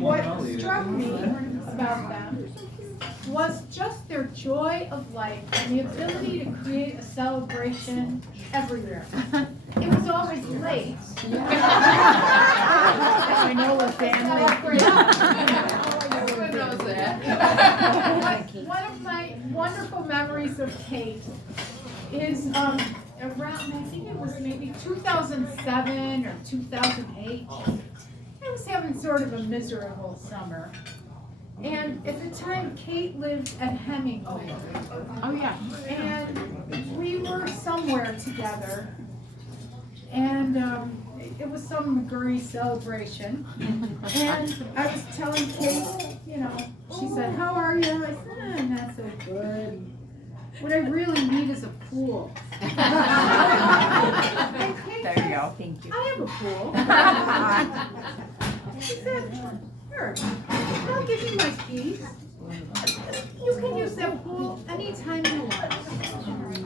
what struck me about them was just their joy of life and the ability to create a celebration everywhere. It was always late. I know we're family. Everyone knows that. One of my wonderful memories of Kate is around, I think it was maybe 2007 or 2008. I was having sort of a miserable summer. And at the time, Kate lived at Hemingway. Oh, yeah. And we were somewhere together. And it was some McGury celebration. And I was telling Kate, you know, she said, "How are you?" I said, "Not so good. What I really need is a pool." And Kate There you go, thank you. "I have a pool." She said, "Sure, I'll give you my keys. You can use that pool anytime you want."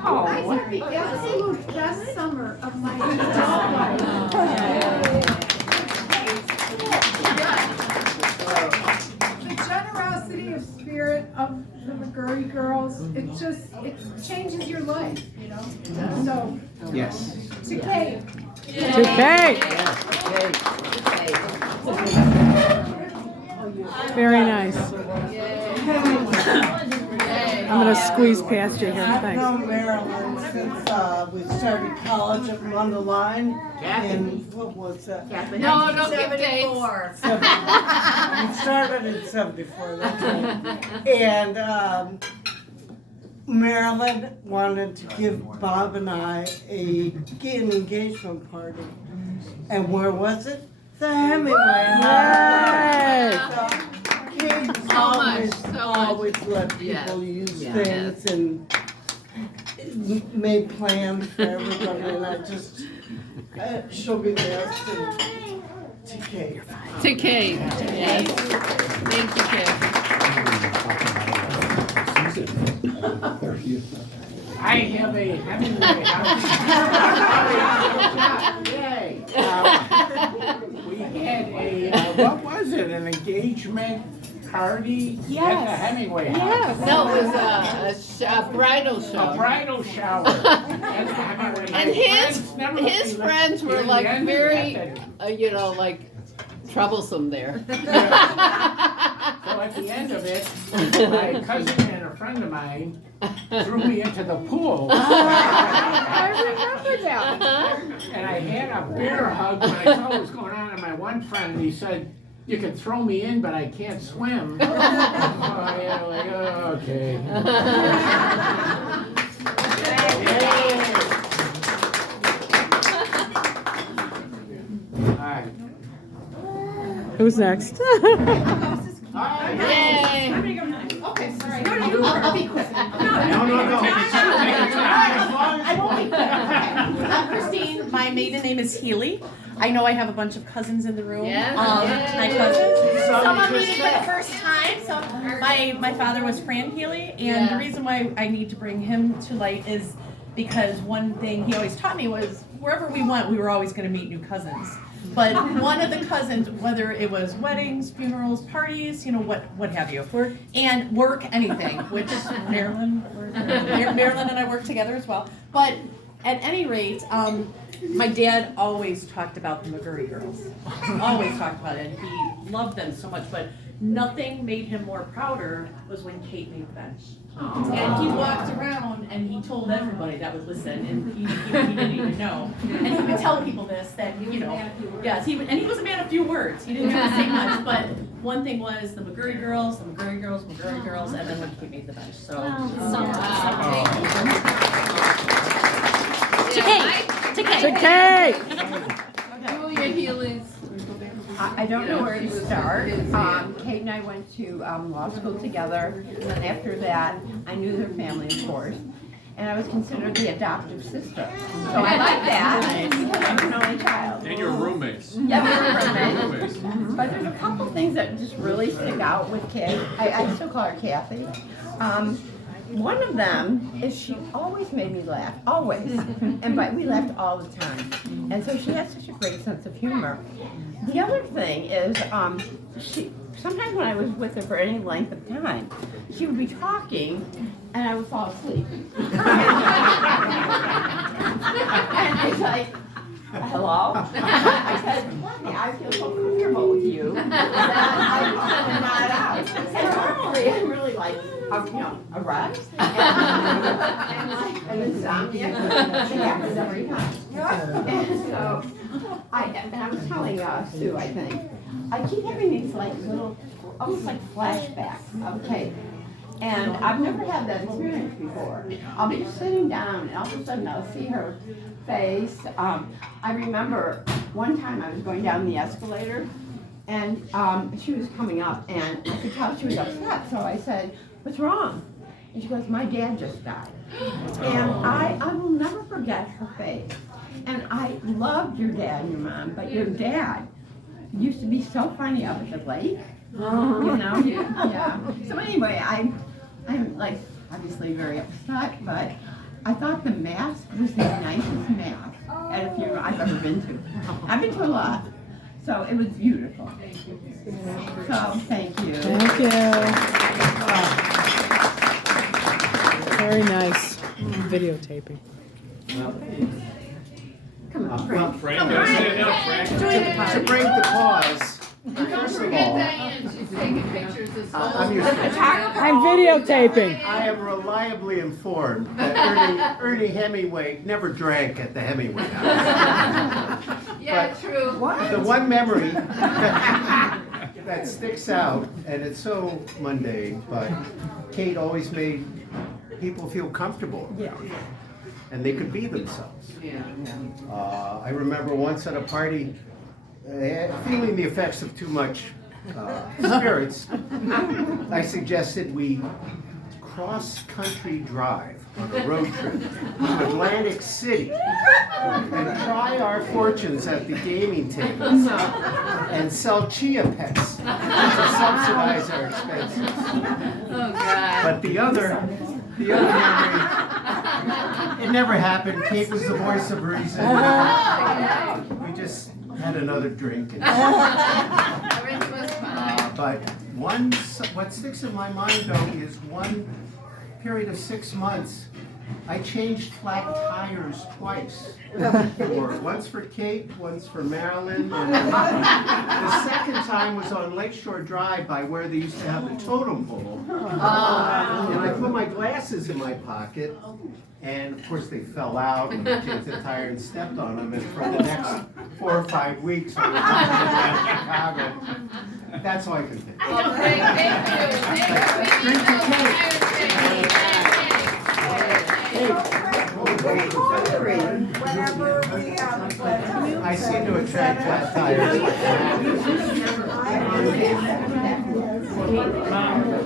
I had the absolute best summer of my adult life. The generosity of spirit of the McGury girls, it changes your life, you know? So, Yes. to Kate. To Kate. Very nice. I'm going to squeeze past you here. I've Thanks. known Marilyn since we started college at Mundelein in, what was that? No, don't give dates. We started in 74, that's right. And Marilyn wanted to give Bob and I an engagement party. And where was it? The Hemingway. Yay! Kate always let people use things and made plans for everybody, and I just, she'll be best to Kate. To Kate. Yes. Thank you, Kate. I have a Hemingway house. We had what was it, an engagement party at the Hemingway house? No, it was a bridal A show. bridal shower at the Hemingway. And his friends were like very, you know, like troublesome there. So at the end of it, my cousin and a friend of mine threw me into the pool. I remember that. And I had a bear hug when I saw what was going on, and my one friend, he said, "You can throw me in, but I can't swim." So yeah, like, oh, okay. All right. Who's next? Yay. Okay, sorry. I'll be quick. No. I won't be quick. I'm Christine. My maiden name is Healy. I know I have a bunch of cousins in the room. Yes. My cousins. Some of me for the first time. So my father was Fran Healy, and the reason why I need to bring him to light is because one thing he always taught me was wherever we went, we were always going to meet new cousins. But one of the cousins, whether it was weddings, funerals, parties, you know, what have you, and work, anything, which Marilyn and I work together as well. But at any rate, my dad always talked about the McGury girls. Always talked about it. He loved them so much, but nothing made him more prouder was when Kate made the bench. And he walked around and he told everybody that would listen, and he didn't even know. And he would tell people this, that, you know, yes, and he was a man of few words. He didn't have to say much, but one thing was the McGury girls, and then when Kate made the bench. So, To Kate. Julia Healy's. I don't know where to start. Kate and I went to law school together, and then after that, I knew their family, of course, and I was considered the adoptive sister. So I like that, because I'm an only child. And your roommates. Yeah, we were roommates. But there's a couple things that just really stick out with Kate. I still call her Kathy. one of them is she always made me laugh, always. And but we laughed all the time. And so she has such a great sense of humor. The other thing is, she sometimes when I was with her for any length of time, she would be talking and I would fall asleep. And it's like, hello? I said, honey, I feel so comfortable with you that I'm kind of not out. And normally I'm really like, aroused and insomnia. It happens every time. And so, I was telling Sue, I think, I keep having these like little, almost like flashbacks, okay? And I've never had that experience before. I'll be sitting down and all of a sudden I'll see her face. I remember one time I was going down the escalator and she was coming up and I could tell she was upset. So I said, "What's wrong?" And she goes, "My dad just died." And I will never forget her face. And I loved your dad and your mom, but your dad used to be so funny up at the lake. You know? Yeah. So anyway, I'm like obviously very upset, but I thought the mask was the nicest mask at a funeral I've ever been to. I've been to a lot. So it was beautiful. So thank you. Thank you. Very nice videotaping. Come on, Frank. To break the pause, first of all, I'm used to it. I'm videotaping. I am reliably informed that Ernie Hemingway never drank at the Hemingway house. Yeah, true. The one memory that sticks out, and it's so mundane, but Kate always made people feel comfortable. Yeah. And they could be themselves. I remember once at a party, feeling the effects of too much spirits, I suggested we cross-country drive on a road trip to Atlantic City and try our fortunes at the gaming tables and sell chia pets to subsidize our expenses. Oh, God. But the other memory, it never happened. Kate was the voice of reason. We just had another drink. Everything was fine. But what sticks in my mind though is one period of 6 months, I changed flat tires twice. Once for Kate, once for Marilyn. And the second time was on Lakeshore Drive by where they used to have the totem pole. And I put my glasses in my pocket, and of course they fell out, and I changed the tire and stepped on them, and for the next 4 or 5 weeks I was in Chicago. That's all I can think. Oh, Frank, thank you. I seem to attract flat tires.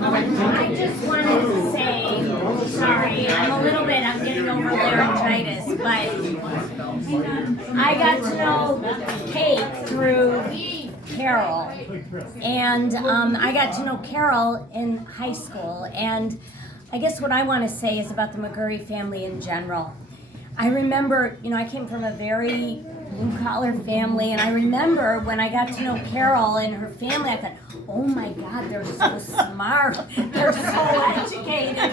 I just wanted to say, sorry, I'm getting over laryngitis, but I got to know Kate through Carol, and I got to know Carol in high school, and I guess what I want to say is about the McGury family in general. I remember, I came from a very blue-collar family, and I remember when I got to know Carol and her family, I thought, oh my God, they're so smart, they're so educated.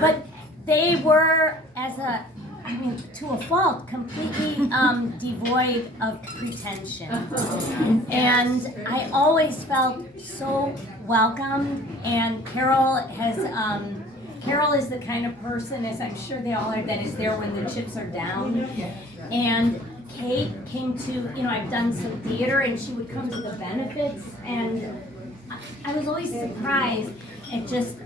But they were, to a fault, completely devoid of pretension. And I always felt so welcome, and Carol is the kind of person, as I'm sure they all are, that is there when the chips are down. And Kate came to, I've done some theater, and she would come to the benefits, and I was always surprised at just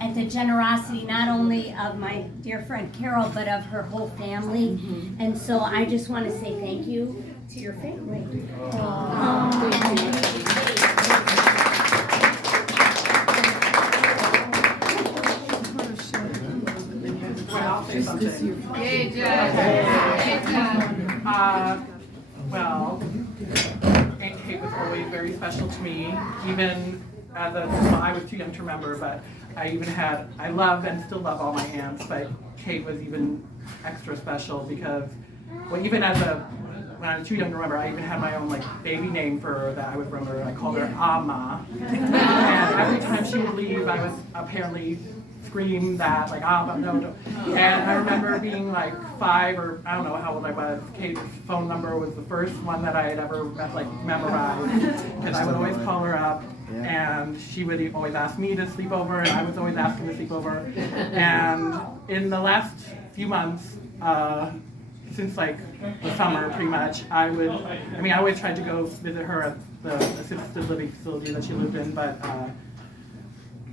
at the generosity, not only of my dear friend Carol, but of her whole family. And so I just want to say thank you to your family. Yay, Judge. Well, Aunt Kate was always very special to me. Even I was too young to remember, but I love and still love all my aunts, but Kate was even extra special because, well, even when I was too young to remember, I even had my own like baby name for her that I would remember. I called her Amma. And every time she would leave, I would apparently scream that, like, Amma, no. And I remember being like 5 or I don't know how old I was. Kate's phone number was the first one that I had ever memorized. Because I would always call her up. And she would always ask me to sleep over, and I was always asking to sleep over. And in the last few months, since like the summer, pretty much, I always tried to go visit her at the assisted living facility that she lived in, but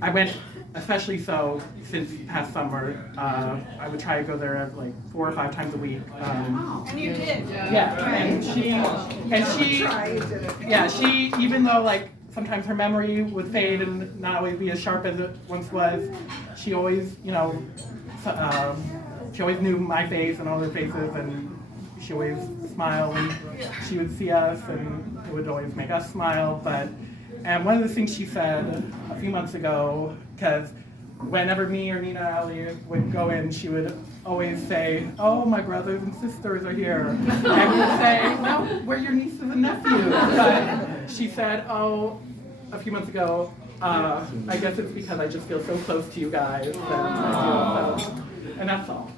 I went, especially so since past summer, I would try to go there like 4 or 5 times a week. And you did? Yeah, and she, even though like sometimes her memory would fade and not always be as sharp as it once was, she always, she always knew my face and all their faces, and she always smiled when she would see us, and it would always make us smile. And one of the things she said a few months ago, because whenever me or Nina Ellie would go in, she would always say, "Oh, my brothers and sisters are here." And we'd say, "No, we're your nieces and nephews." But she said, "Oh, a few months ago, I guess it's because I just feel so close to you guys that I feel so." And that's all.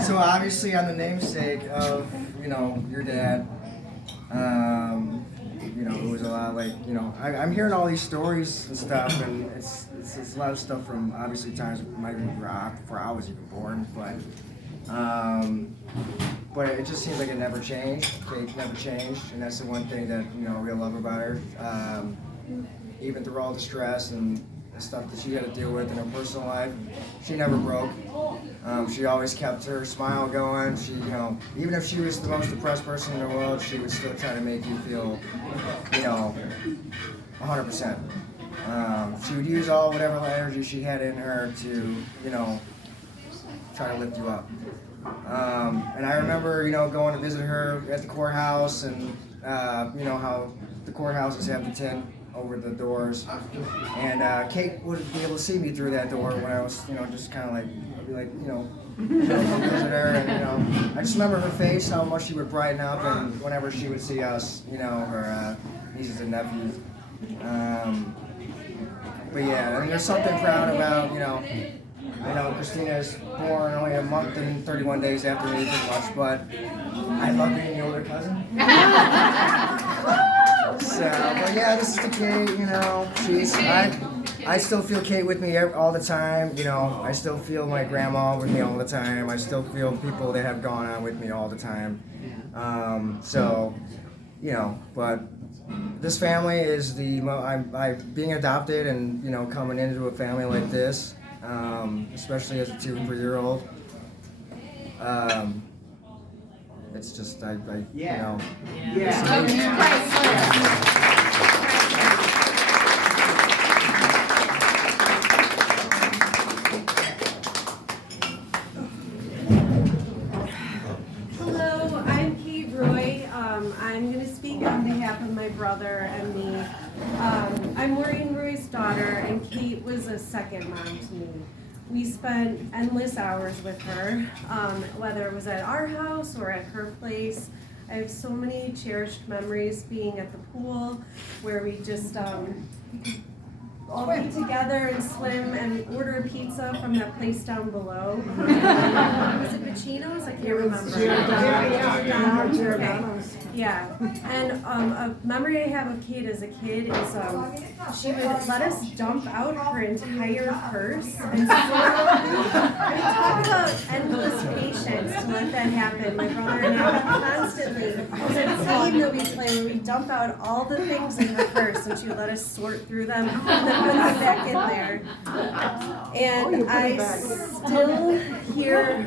So obviously I'm the namesake of, your dad. It was a lot like, I'm hearing all these stories and stuff, and it's a lot of stuff from obviously times might even rock before I was even born, but it just seems like it never changed. Kate never changed, and that's the one thing that I really love about her. Even through all the stress and the stuff that she had to deal with in her personal life, she never broke. She always kept her smile going. She, even if she was the most depressed person in the world, she would still try to make you feel, 100%. She would use whatever energy she had in her to, try to lift you up. And I remember, going to visit her at the courthouse, and how the courthouses have the tent over the doors, and Kate would be able to see me through that door when I was, just kind of like, I'd be like, visit her, and I just remember her face, how much she would brighten up, and whenever she would see us, her nieces and nephews. But yeah, there's something proud about, Christina is born only a month and 31 days after me, pretty much, but I love being the older cousin. So, but yeah, this is the Kate, I still feel Kate with me all the time, I still feel my grandma with me all the time, I still feel people that have gone on with me all the time. But this family is I being adopted and, coming into a family like this, especially as a 2 and 3-year-old. It's just, Hello, I'm Kate Roy. I'm going to speak on behalf of my brother and me. I'm Maureen Roy's daughter, and Kate was a second mom to me. We spent endless hours with her, whether it was at our house or at her place. I have so many cherished memories being at the pool where we just all be together and swim and order a pizza from that place down below. Was it Pacino's? I can't remember. Giordano's. Yeah. And a memory I have of Kate as a kid is she would let us dump out her entire purse. And talk about endless patience to let that happen. My brother and I constantly, it was a game that we play where we dump out all the things in her purse, and she would let us sort through them and then put them back in there. And I still hear,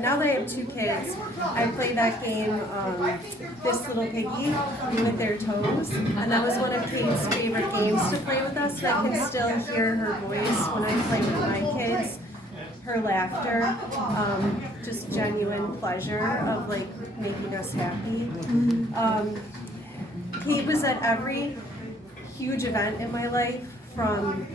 now that I have 2 kids, I play that game, This Little Piggy, with their toes, and that was one of Kate's favorite games games to play with us, but I can still hear her voice when I play with my kids. Her laughter, just genuine pleasure of like making us happy. Kate was at every huge event in my life, from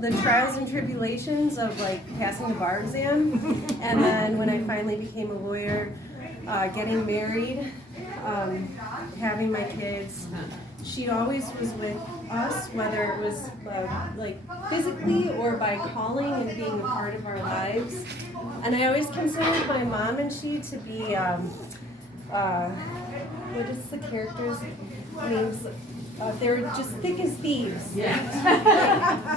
the trials and tribulations of like passing a bar exam, and then when I finally became a lawyer, getting married, having my kids. She always was with us, whether it was like physically or by calling and being a part of our lives. And I always considered my mom and she to be, what is the character's names? They were just thick as thieves.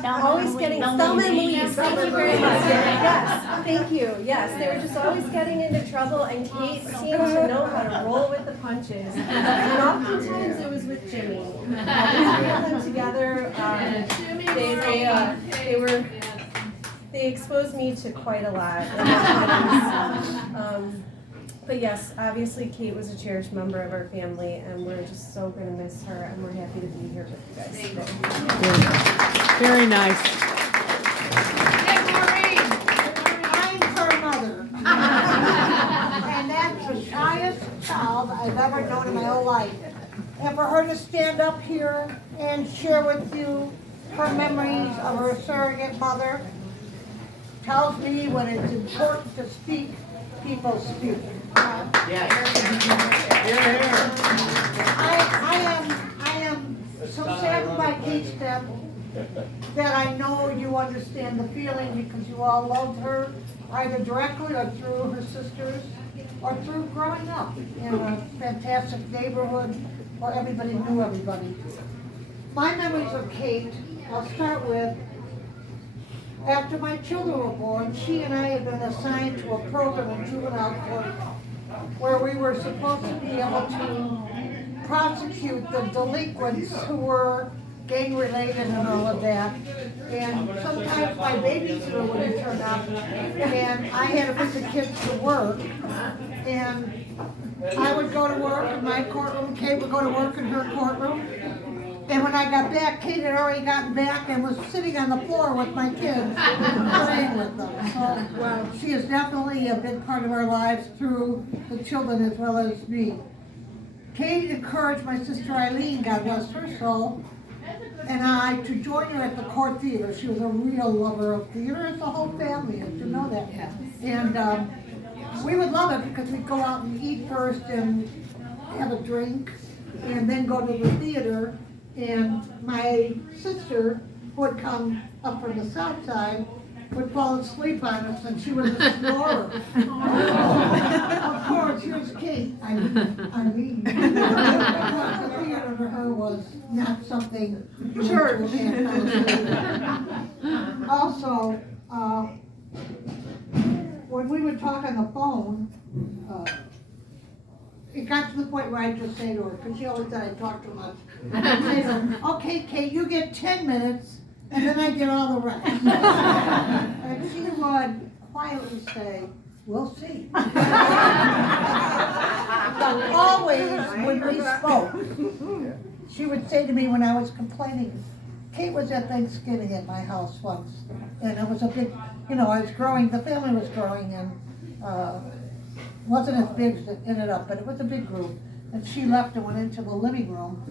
Always getting Thelma and Louise. Thank you very much. Yes, thank you. Yes, they were just always getting into trouble, and Kate seemed to know how to roll with the punches. And oftentimes it was with Jimmy. We put them together. They exposed me to quite a lot. But yes, obviously Kate was a cherished member of our family, and we're just so going to miss her, and we're happy to be here with you guys today. Very nice. I'm her mother. And that's the shyest child I've ever known in my whole life. And for her to stand up here and share with you her memories of her surrogate mother tells me when it's important to speak, people speak. I am so saddened by Kate's death that I know you understand the feeling, because you all loved her either directly or through her sisters or through growing up in a fantastic neighborhood where everybody knew everybody. My memories of Kate, I'll start with, after my children were born, she and I had been assigned to a program in juvenile court where we were supposed to be able to prosecute the delinquents who were gang-related and all of that. And sometimes my babysitter wouldn't turn up, and I had to put the kids to work. And I would go to work in my courtroom, Kate would go to work in her courtroom. And when I got back, Kate had already gotten back and was sitting on the floor with my kids, playing with them. So she is definitely a big part of our lives through the children as well as me. Kate encouraged my sister Eileen, God rest her soul, and I to join her at the court theater. She was a real lover of theater, as the whole family is, you know that. And we would love it because we'd go out and eat first and have a drink and then go to the theater. And my sister, who would come up from the south side, would fall asleep on us, and she was a snorer. Of course, here's Kate. I mean, the theater to her was not something church. Also, when we would talk on the phone, it got to the point where I just say to her, because she always said I talk too much. I'd say to her, okay, Kate, you get 10 minutes, and then I get all the rest. And she would quietly say, we'll see. But always when we spoke, she would say to me when I was complaining, Kate was at Thanksgiving at my house once, and it was a big, I was growing, the family was growing, and wasn't as big as it ended up, but it was a big group. And she left and went into the living room,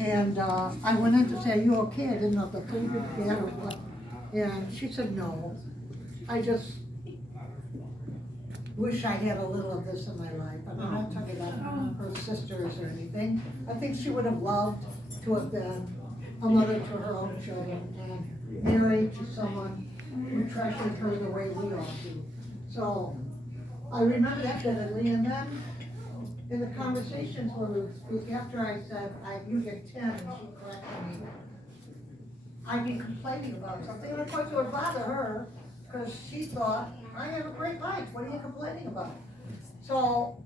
and I went in to say, are you okay? I didn't know if the food was bad or what. And she said, no, I just wish I had a little of this in my life. I'm not talking about her sisters or anything. I think she would have loved to have been a mother to her own children and married to someone who treasured her the way we all do. So I remember that vividly, and then in the conversations where we would speak, after I said, you get 10, and she corrected me, I'd be complaining about something, and of course it would bother her, because she thought, I have a great life, what are you complaining about? So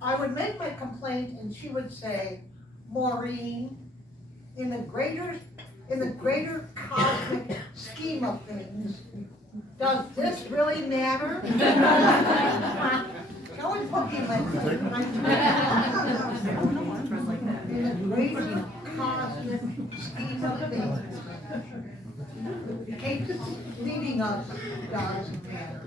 I would make my complaint, and she would say, Maureen, in the greater cosmic scheme of things, does this really matter? Always poking my in the greater cosmic scheme of things. Kate is leading us, doesn't matter.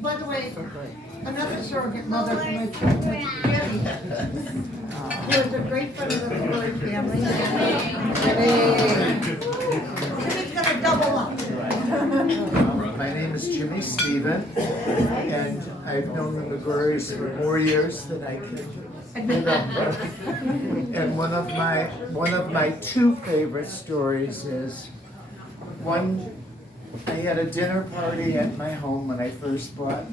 By the way, another surrogate mother from my church, Jenny, who is a great friend of the McGury family. Jimmy's gonna double up. My name is Jimmy Stephen, and I've known the McGurys for more years than I can remember. And one of my two favorite stories is I had a dinner party at my home when I first bought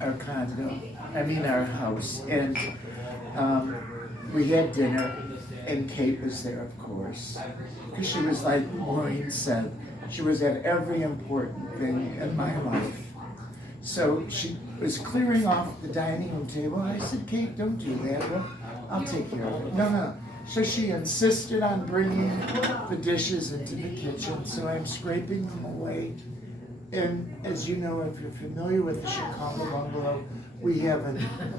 our our house, and we had dinner, and Kate was there, of course, because she was, like Maureen said, she was at every important thing in my life. So she was clearing off the dining room table, and I said, Kate, don't do that, I'll take care of it. No. So she insisted on bringing the dishes into the kitchen, so I'm scraping them away. And as you know, if you're familiar with the Chicago bungalow, we have a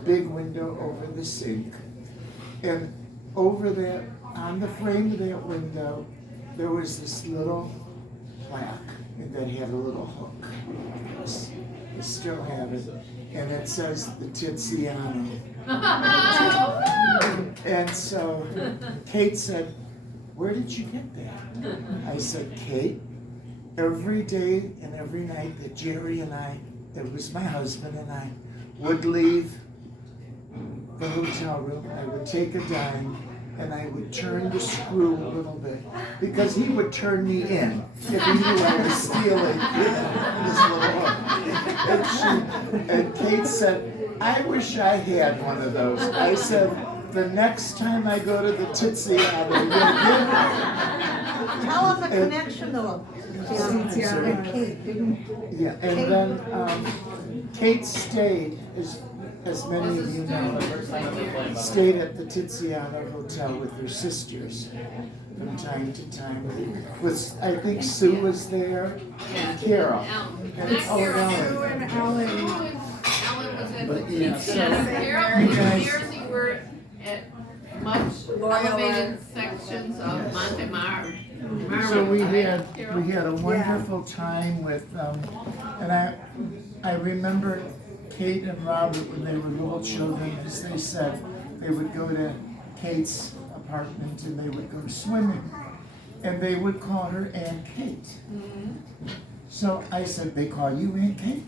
big window over the sink. And over there, on the frame of that window, there was this little plaque that had a little hook. I still have it. And it says the Tiziano. And so Kate said, where did you get that? I said, Kate, every day and every night that Jerry and I, it was my husband and I, would leave the hotel room, I would take a dime and I would turn the screw a little bit, because he would turn me in if he knew I was stealing this little hook. And Kate said, I wish I had one of those. I said, the next time I go to the Tiziano, you'll give me. Tell him the connection though. Kate. Yeah, and then Kate stayed, as many of you know, stayed at the Tiziano Hotel with her sisters from time to time. I think Sue was there, and Carol. And Ellen. Ellen. Was at But, the yeah, Carol you guys- years you were at much elevated sections of Montemar. So we had a wonderful time with and I remember Kate and Robert, when they were little children, as they said, they would go to Kate's apartment and they would go swimming, and they would call her Aunt Kate. So I said, they call you Aunt Kate?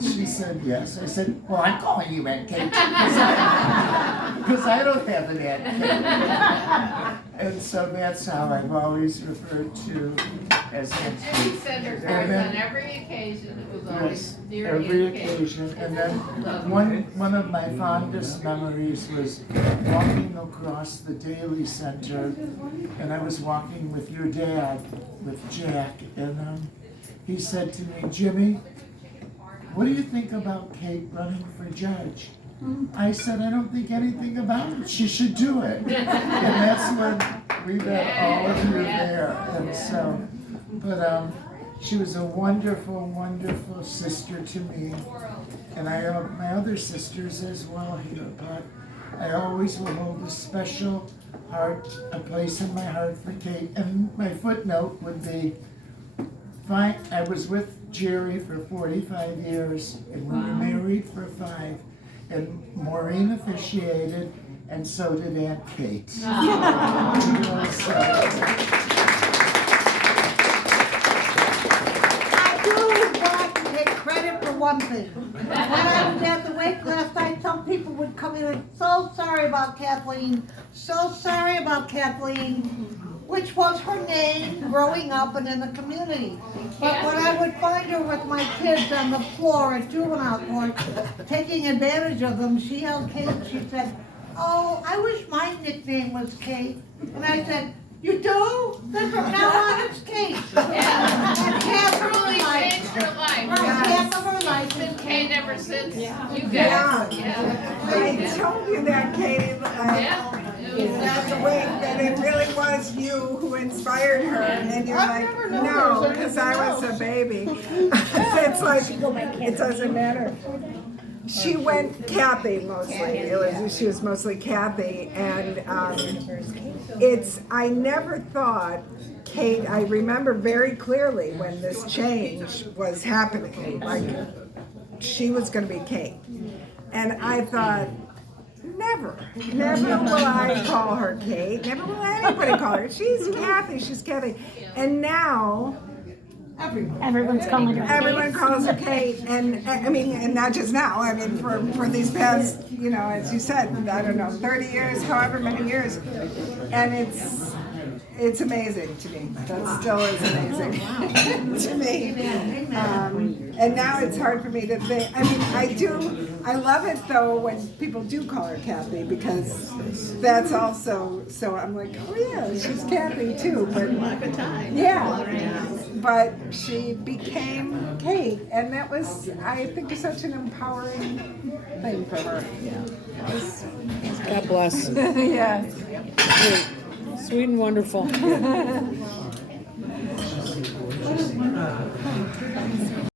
She said, yes. I said, well, I'm calling you Aunt Kate because I don't have an Aunt Kate. And so that's how I've always referred to as Aunt And she Kate. said her And cars then- on every occasion, it was always Yes, dear every Aunt Kate. occasion. And then one of my fondest memories was walking across the Daily Center, and I was walking with your dad, with Jack, and he said to me, Jimmy, what do you think about Kate running for judge? I said, I don't think anything about it. She should do it. And that's when we met all of you there. And so, but she was a wonderful, wonderful sister to me. And I have my other sisters as well here, but I always will hold a special a place in my heart for Kate. And my footnote would be, fine, I was with Jerry for 45 years, and we were married for 5. And Maureen officiated, and so did Aunt Kate. I do want to take credit for one thing. When I was at the wake last night, some people would come in and, so sorry about Kathleen, which was her name growing up and in the community. But when I would find her with my kids on the floor at juvenile court, taking advantage of them, she held Kate, she said, oh, I wish my nickname was Kate. And I said, you do? Then from now on it's Kate. And half of her life. Changed her life. Half of her life It's been Kate ever since you guys. Yeah. Yeah. I told you that, Katie. Yeah. That's a wink that it really was you who inspired her, and you're like, no, because I was a baby. It's like, it doesn't matter. She went Kathy mostly. She was mostly Kathy, and I never thought Kate. I remember very clearly when this change was happening. Like she was going to be Kate, and I thought, never will I call her Kate. Never will anybody call her. She's Kathy. She's Kathy, and now. Everyone's calling her Everyone calls her Kate, and I mean, and not just now. I mean, for these past, as you said, I don't know, 30 years, however many years, and it's amazing to me. That still is amazing to me. And now it's hard for me to think. I mean, I love it though when people do call her Kathy, because that's also, so I'm like, oh yeah, she's Kathy too. But yeah, but she became Kate, and that was, I think, such an empowering thing for her. God bless. Yeah. Sweet and wonderful.